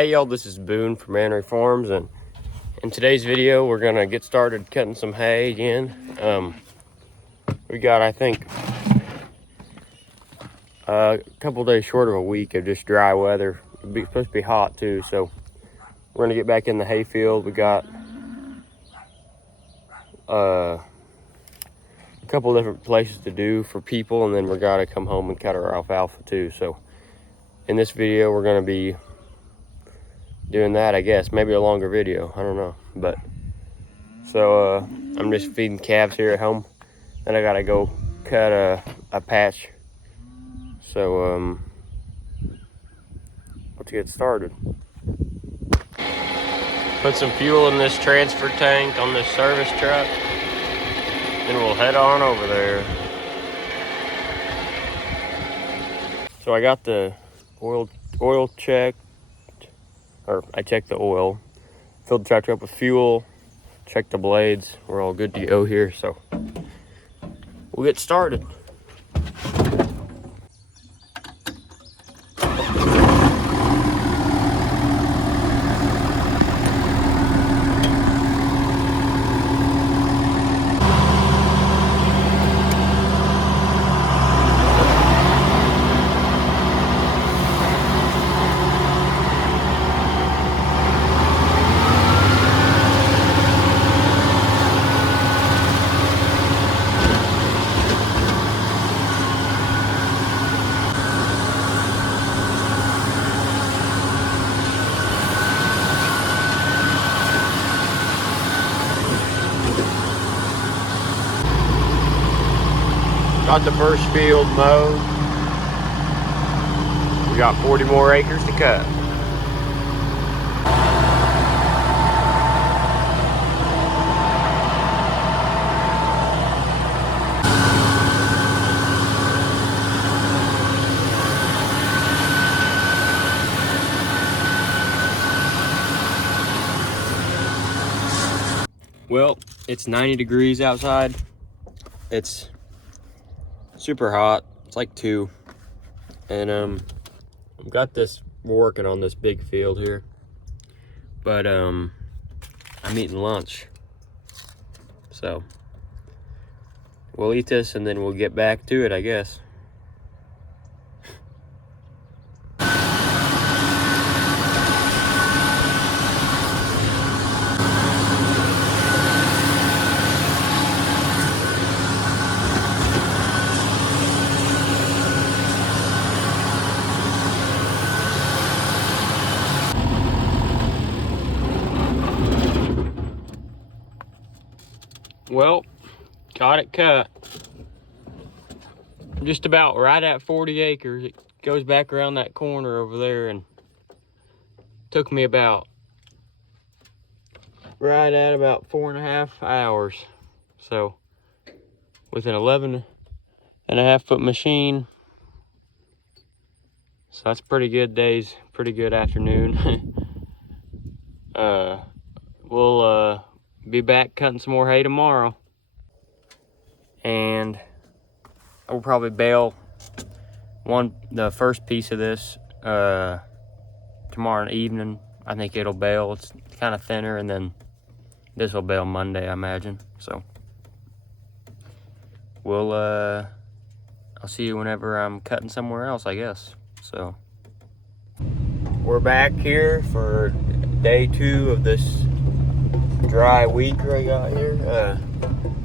Hey y'all, this is Boone from Mannery Farms, and in today's video we're gonna get started cutting some hay again. We got, I think, a couple days short of a week of just dry weather. It's supposed to be hot too, so we're gonna get back in the hay field. We got a couple different places to do for people, and then we gotta come home and cut our alfalfa too. So in this video we're gonna be doing that, I guess. Maybe a longer video, I don't know. But so I'm just feeding calves here at home, and I gotta go cut a patch. So let's get started. Put some fuel in this transfer tank on this service truck, then we'll head on over there. So I got the oil checked, or I checked the oil, filled the tractor up with fuel, checked the blades. We're all good to go here, so we'll get started. Got the first field mowed. We got 40 more acres to cut. Well, it's 90 degrees outside. It's super hot. It's like 2. And I've got this, we're working on this big field here, but I'm eating lunch, so we'll eat this and then we'll get back to it, I guess. Well, got it cut. Just about right at 40 acres. It goes back around that corner over there, and took me about right at about 4.5 hours. So with an 11.5-foot machine. So that's pretty good days, pretty good afternoon. We'll be back cutting some more hay tomorrow, and we'll probably bale the first piece of this tomorrow evening. I think it'll bale. It's kind of thinner, and then this will bale Monday, I imagine. So we'll I'll see you whenever I'm cutting somewhere else, I guess. So we're back here for day 2 of this dry week I got here.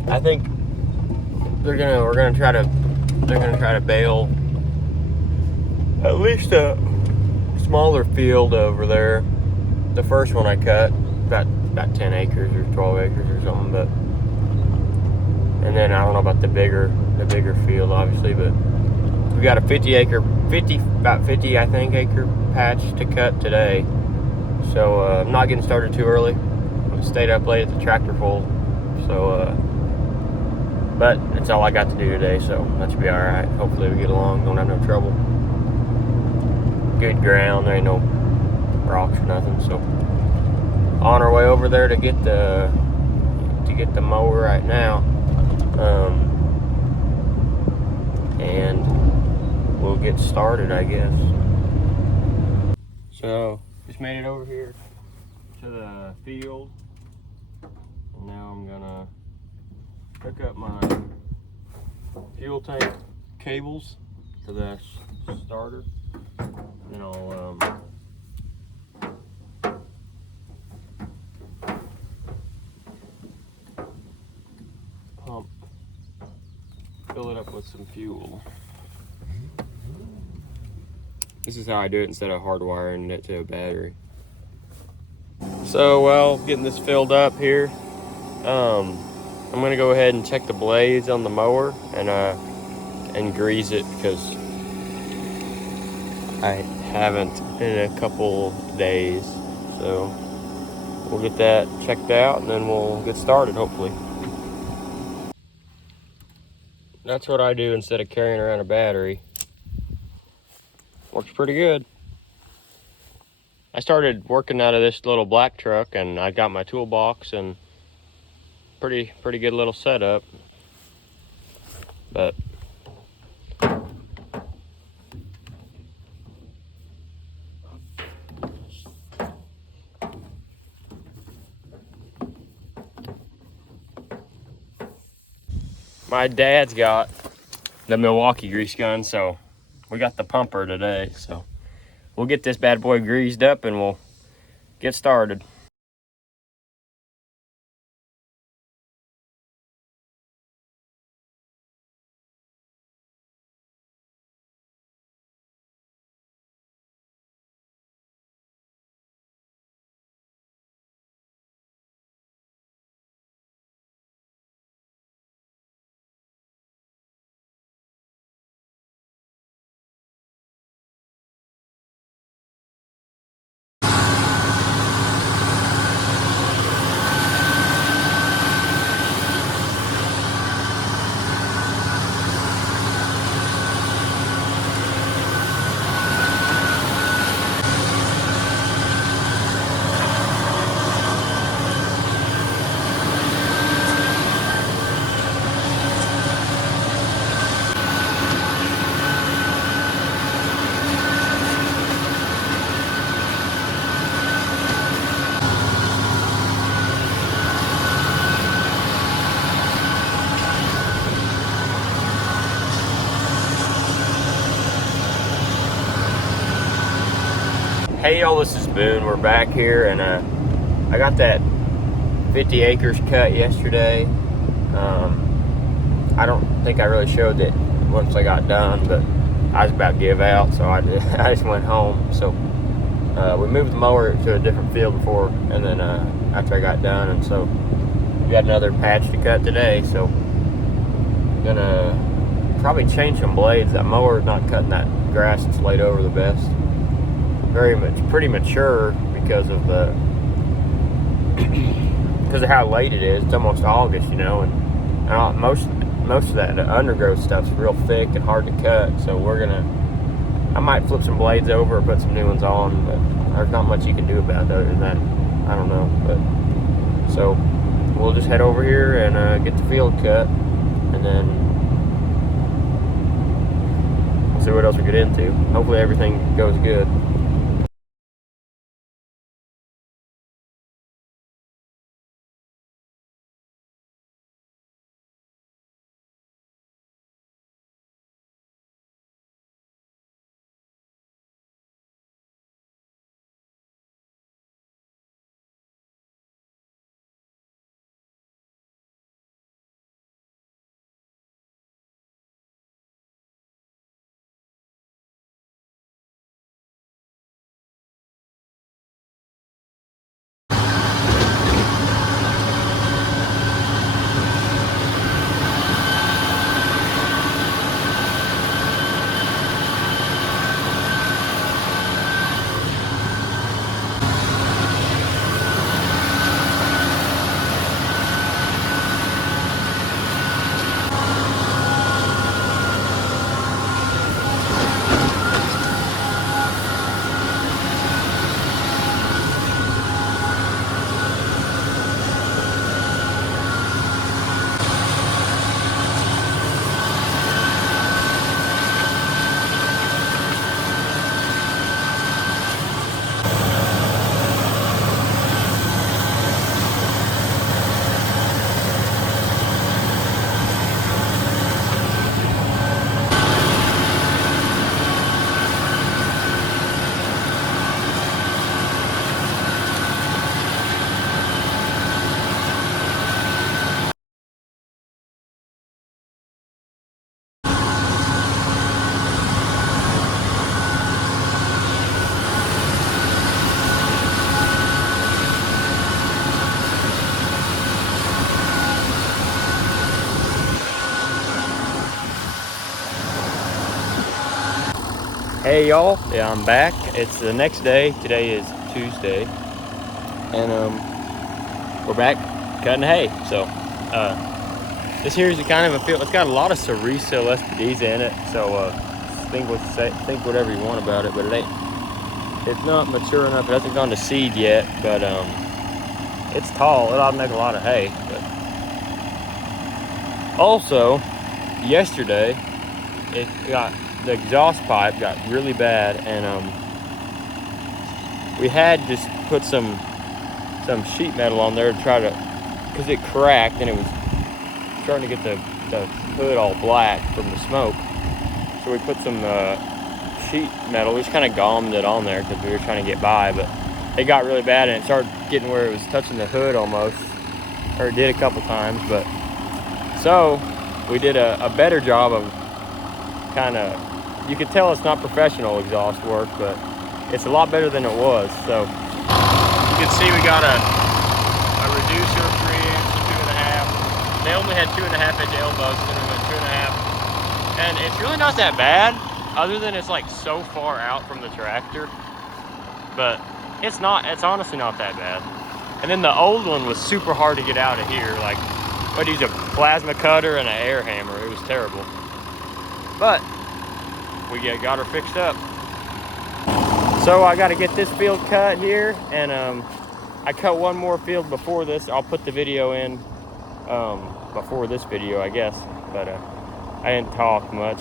I think they're gonna try to bale at least a smaller field over there. The first one I cut about 10 acres or 12 acres or something, but and then I don't know about the bigger field, obviously, but we got a 50 I think acre patch to cut today. So I'm not getting started too early. I stayed up late at the tractor full, so but that's all I got to do today, so that should be all right. Hopefully we get along, don't have no trouble. Good ground, there ain't no rocks or nothing. So on our way over there to get the mower right now, and we'll get started, I guess. So Just made it over here to the field, and now I'm gonna hook up my fuel tank cables to the starter. Then I'll fill it up with some fuel. This is how I do it instead of hardwiring it to a battery. So, well, getting this filled up here. I'm gonna go ahead and check the blades on the mower and grease it, because I haven't in a couple days. So we'll get that checked out and then we'll get started, hopefully. That's what I do instead of carrying around a battery. Works pretty good. I started working out of this little black truck, and I got my toolbox and pretty good little setup. But my dad's got the Milwaukee grease gun, so we got the pumper today. So we'll get this bad boy greased up and we'll get started. Hey y'all, this is Boone. We're back here, and I got that 50 acres cut yesterday. I don't think I really showed it once I got done, but I was about to give out, so I just went home. So we moved the mower to a different field before, and then after I got done, and so we got another patch to cut today. So I'm gonna probably change some blades. That mower is not cutting that grass that's laid over the best. Pretty mature because of how late it is. It's almost August, you know, and most of that undergrowth stuff's real thick and hard to cut. So I might flip some blades over or put some new ones on, but there's not much you can do about it other than that. I don't know, but so we'll just head over here and get the field cut, and then we'll see what else we get into. Hopefully everything goes good. Hey y'all, yeah, I'm back. It's the next day. Today is Tuesday, and we're back cutting hay. So this here is kind of a field. It's got a lot of Sarisa Lespedeza in it. So think whatever you want about it, but it's not mature enough. It hasn't gone to seed yet, but it's tall. It'll make a lot of hay. But also, yesterday the exhaust pipe got really bad, and we had just put some sheet metal on there to try to, because it cracked and it was starting to get the hood all black from the smoke. So we put some sheet metal. We just kind of gommed it on there because we were trying to get by, but it got really bad and it started getting where it was touching the hood almost, or it did a couple times. But so we did a better job of kind of, you can tell it's not professional exhaust work, but it's a lot better than it was. So you can see we got a reducer, 3 inch, 2.5. They only had 2.5 inch elbows, and then we went 2.5. And it's really not that bad, other than it's like so far out from the tractor. But it's honestly not that bad. And then the old one was super hard to get out of here. Like, I'd use a plasma cutter and an air hammer. It was terrible. But we got her fixed up. So I got to get this field cut here, and I cut one more field before this. I'll put the video in before this video, I guess. But I didn't talk much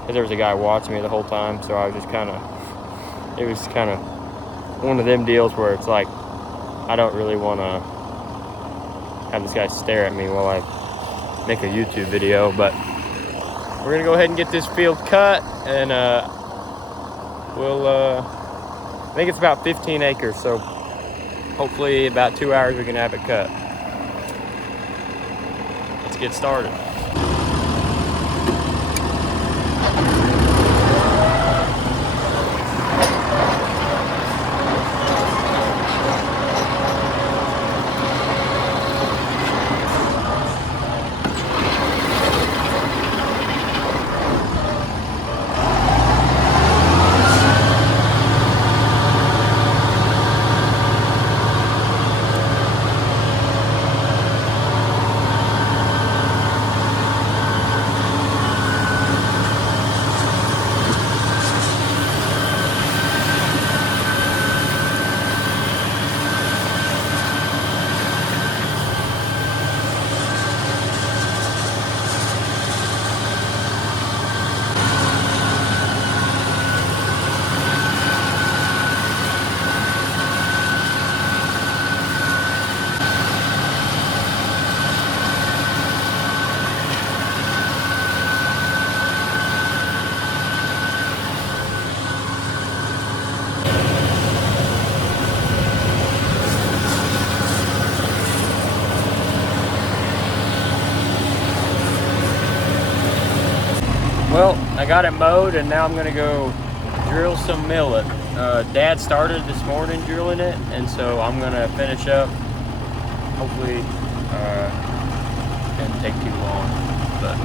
because there was a guy watching me the whole time. So I was just it was kind of one of them deals where it's like, I don't really want to have this guy stare at me while I make a YouTube video. But we're gonna go ahead and get this field cut, and we'll I think it's about 15 acres, so hopefully about 2 hours we can have it cut. Let's get started. Well, I got it mowed, and now I'm gonna go drill some millet. Dad started this morning drilling it, and so I'm gonna finish up. Hopefully, it doesn't take too long, but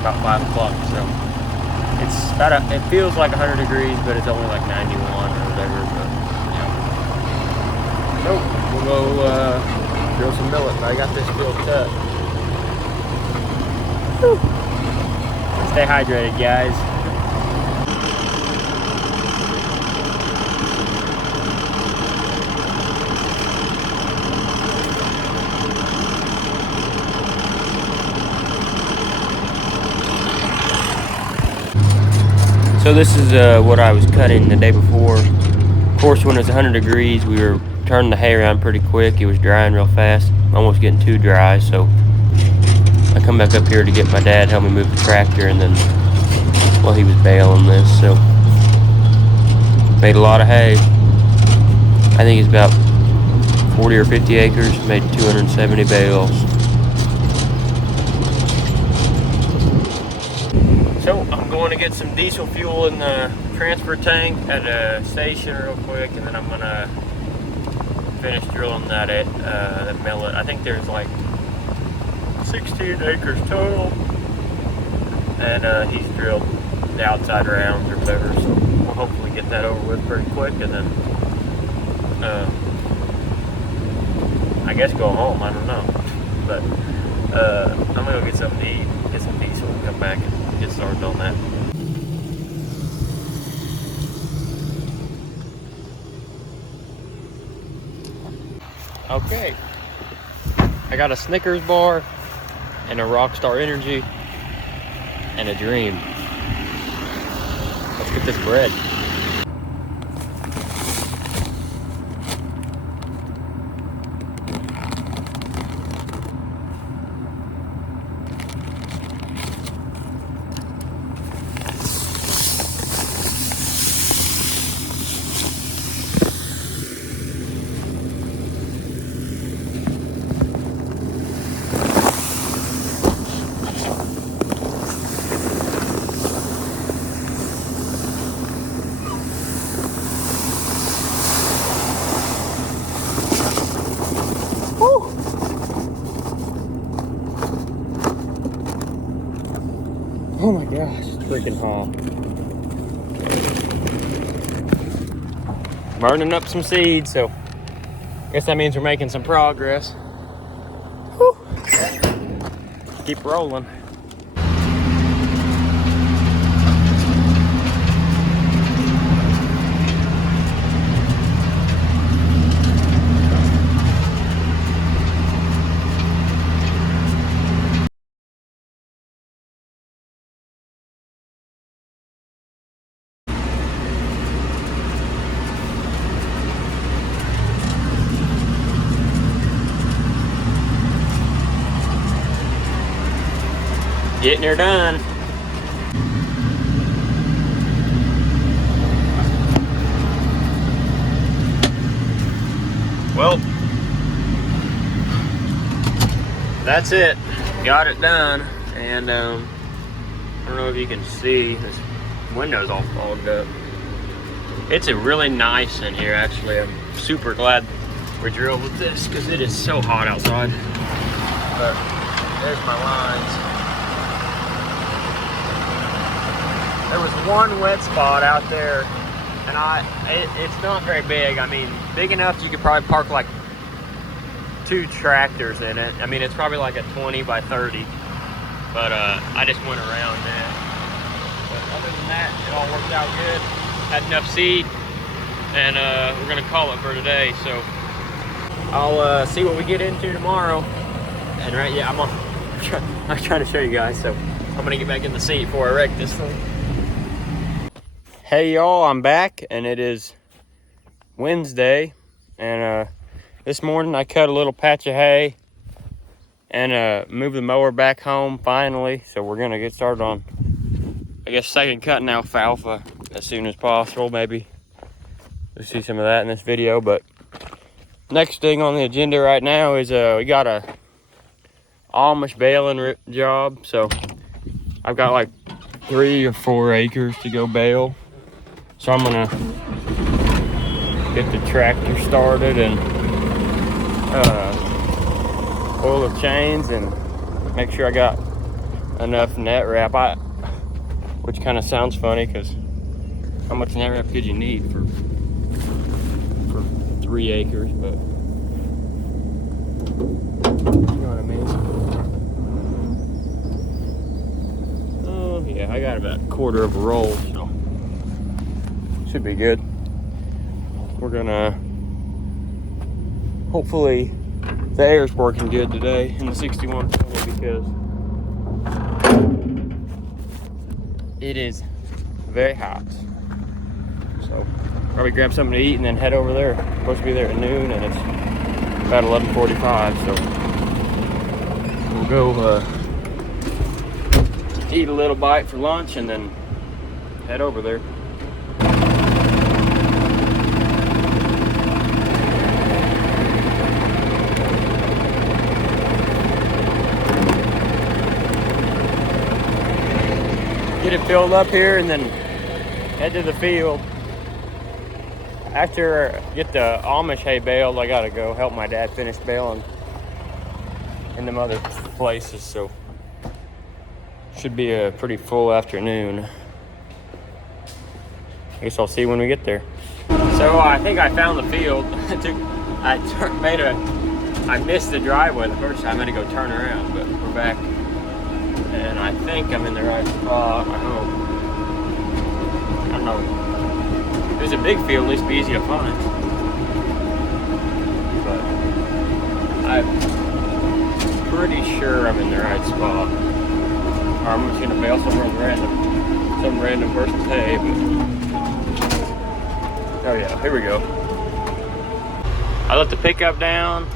about 5 o'clock. So it's it feels like 100 degrees, but it's only like 91 or whatever. But yeah. So we'll go drill some millet. I got this field cut. Whew. Stay hydrated, guys. So this is what I was cutting the day before. Of course, when it's 100 degrees, we were turning the hay around pretty quick. It was drying real fast, almost getting too dry. So I come back up here to get my dad, help me move the tractor, and then, well, he was baling this, so made a lot of hay. I think it's about 40 or 50 acres, made 270 bales. So I'm going to get some diesel fuel in the transfer tank at a station real quick, and then I'm gonna finish drilling that millet. I think there's like 16 acres total, and he's drilled the outside rounds or whatever. So we'll hopefully get that over with pretty quick, and then I guess go home. I don't know, but I'm gonna go get something to eat, get some diesel, and come back and get started on that. Okay, I got a Snickers bar and a Rockstar Energy and a Dream. Let's get this bread. Oh my gosh, it's freaking hot. Burning up some seeds, so I guess that means we're making some progress. Whew. Keep rolling. Getting her done. Well, that's it. Got it done. And I don't know if you can see, this window's all fogged up. It's a really nice in here, actually. I'm super glad we drilled with this because it is so hot outside. But there's my lines. There was one wet spot out there, and it's not very big. I mean, big enough you could probably park like 2 tractors in it. I mean, it's probably like a 20 by 30, but I just went around that. But other than that, it all worked out good. Had enough seed, and we're gonna call it for today. So I'll see what we get into tomorrow. And right, yeah, I'm trying to show you guys. So I'm gonna get back in the seat before I wreck this thing. Hey y'all, I'm back, and it is Wednesday, and this morning I cut a little patch of hay and moved the mower back home finally. So we're gonna get started on, I guess, second cutting alfalfa as soon as possible. Maybe you'll see some of that in this video. But next thing on the agenda right now is we got a Amish baling job. So I've got like 3 or 4 acres to go bale. So I'm gonna get the tractor started and oil the chains and make sure I got enough net wrap. Which kind of sounds funny because how much net wrap could you need for 3 acres? But you know what I mean. Oh yeah, I got about 1/4 of a roll, so should be good. We're gonna, hopefully the air's working good today in the 6140 because it is very hot. So probably grab something to eat and then head over there. Supposed to be there at noon, and it's about 11:45. So we'll go eat a little bite for lunch and then head over there. Get it filled up here and then head to the field. After I get the Amish hay baled, I gotta go help my dad finish baling in them other places. So should be a pretty full afternoon. guess I'll see when we get there. So I think I found the field. I missed the driveway the first time. I had to go turn around, but we're back. And I think I'm in the right spot, I hope. I don't know. If it was a big field, at least be easy to find. But I'm pretty sure I'm in the right spot. Or I'm just gonna bail some random person's hay, but oh yeah, here we go. I let the pickup down.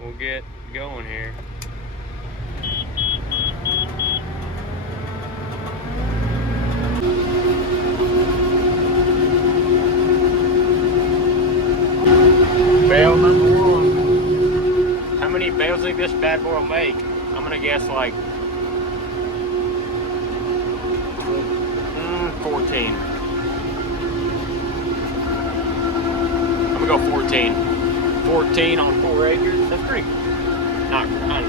We'll get going here. Bale number one. How many bales do you think this bad boy will make? I'm gonna guess like 14. I'm gonna go 14. 14 on 4 acres. That's pretty. Not right.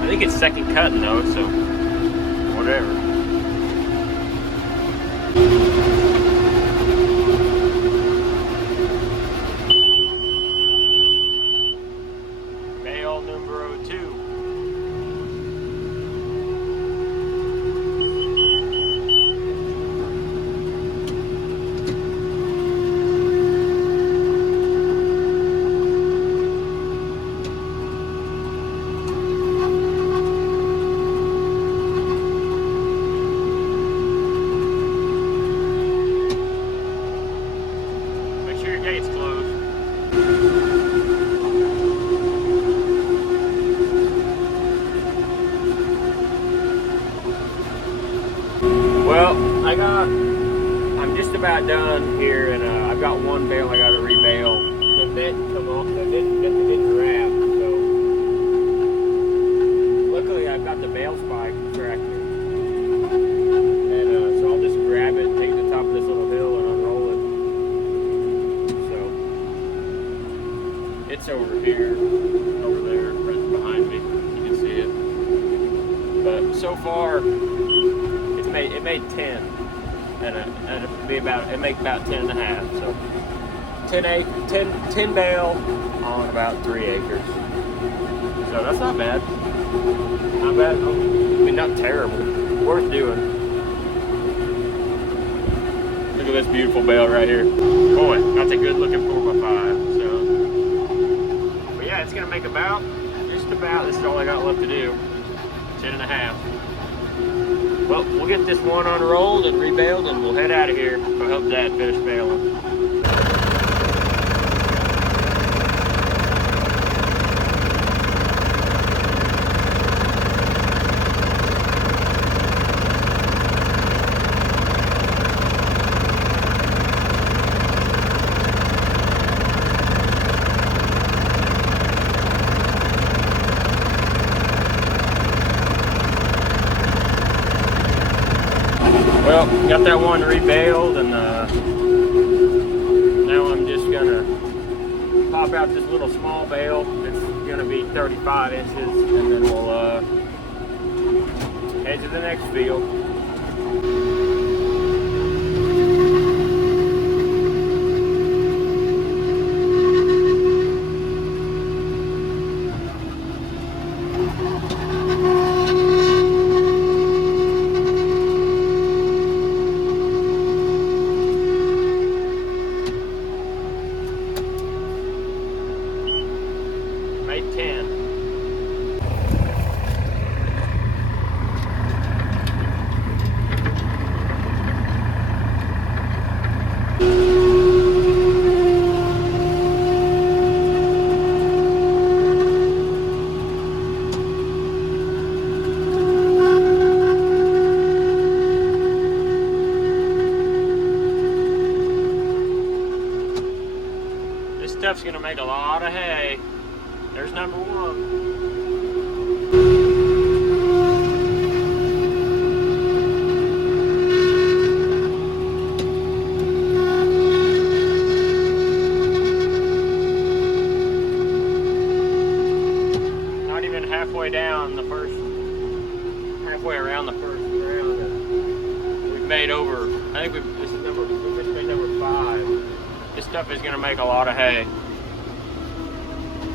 I think it's second cutting though, so whatever. Bale number 2. Gates closed. Well, I'm just about done here, and I've got one bale I got to rebale. The bit come off, the bit wrap. So luckily I've got the bale spike tractor, and so I'll just grab it, take it to the top of this little hill, and unroll it. It's over here, over there, right behind me. You can see it. But so far, it made 10, and it make about 10 and a half. So 10 bale on about 3 acres. So that's not bad. Not bad. I mean, not terrible. Worth doing. Look at this beautiful bale right here. Boy, that's a good looking 4x5. It's gonna make just about, this is all I got left to do, 10 and a half. Well, we'll get this one unrolled and rebaled, and we'll head out of here. Go help Dad finish baling. Well, got that one rebaled, and now I'm just gonna pop out this little small bale. It's gonna be 35 inches, and then we'll head to the next field. Made 10. This stuff's gonna make a lot of hay. There's number one. Not even halfway down the first halfway around the first round. We've made over, I think we've just made number 5. This stuff is gonna make a lot of hay.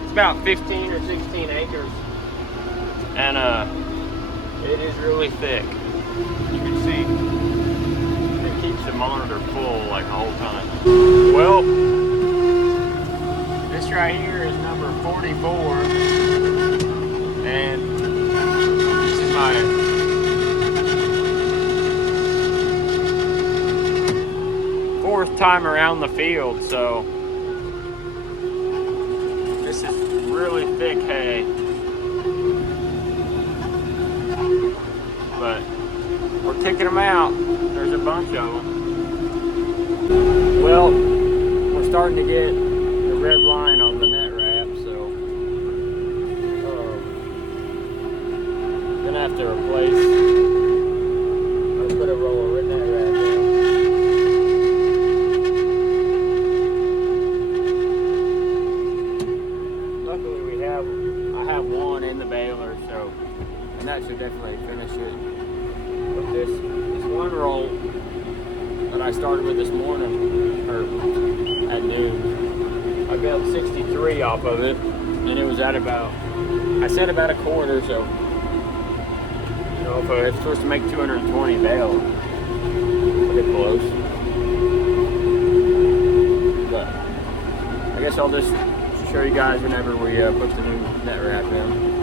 It's about 15 or 16 acres. And it is really thick. You can see it keeps the monitor full like the whole time. Well, this right here is number 44, and this is my fourth time around the field, so this is really thick hay. But we're kicking them out. There's a bunch of them. Well, we're starting to get the red line on the net wrap, so gonna have to replace. I'll put a roll of red net wrap in. Luckily, I have one in the baler, so and that should definitely finish it. But this one roll that I started with this morning, or at noon, I bailed 63 off of it, and it was at about, I said about a quarter, so, you know, if it's supposed to make 220 bail, pretty close. But I guess I'll just show you guys whenever we put the new net wrap in.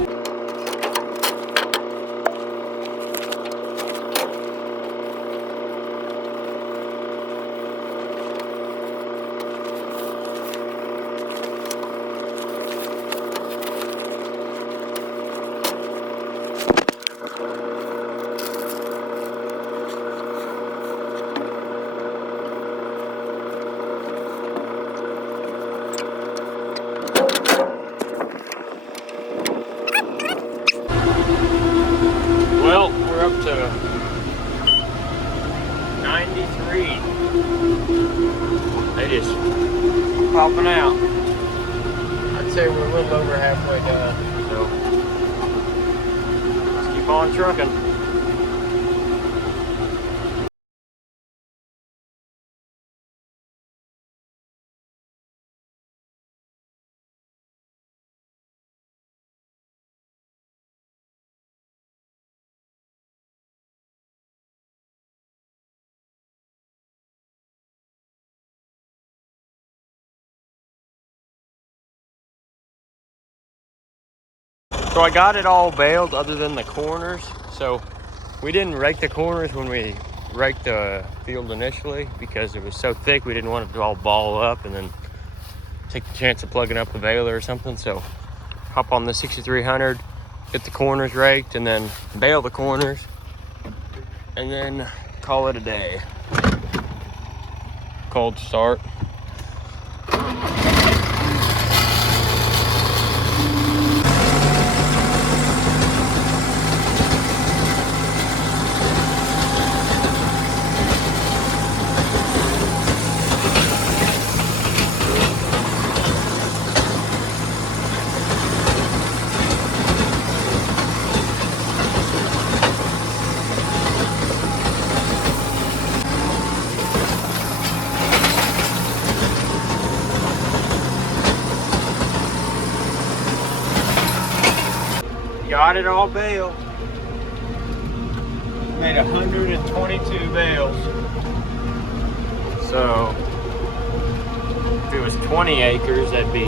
Well, we're up to 93. They just popping out. I'd say we're a little over halfway done, so let's keep on trucking. So I got it all baled other than the corners. So we didn't rake the corners when we raked the field initially because it was so thick we didn't want it to all ball up and then take the chance of plugging up the baler or something. So hop on the 6300, get the corners raked, and then bale the corners, and then call it a day. Cold start. Got it all baled. Made 122 bales. So if it was 20 acres, that'd be a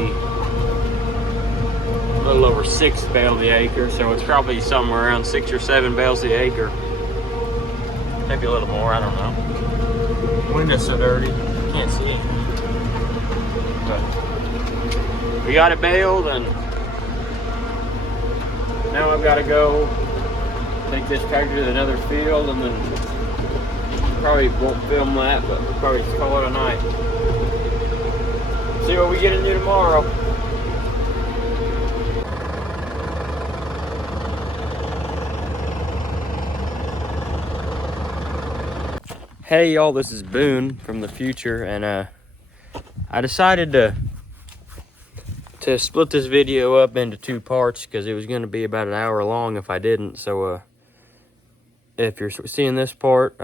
little over 6 bales the acre. So it's probably somewhere around 6 or 7 bales the acre. Maybe a little more, I don't know. Window's so dirty, can't see. But we got it baled, and now I've got to go take this tractor to another field, and then probably won't film that, but we'll probably just call it a night. See what we get into tomorrow. Hey y'all, this is Boone from the future, and I decided to split this video up into 2 parts because it was going to be about an hour long if I didn't. So if you're seeing this part,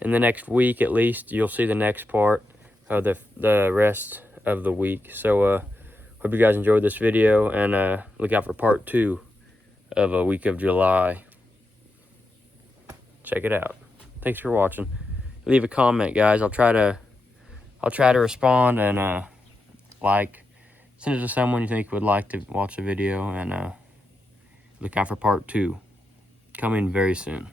in the next week at least, you'll see the next part of the rest of the week. So hope you guys enjoyed this video, and look out for part 2 of a week of July. Check it out. Thanks for watching. Leave a comment, guys. I'll try to respond, and send it to someone you think would like to watch the video, and look out for part 2 coming very soon.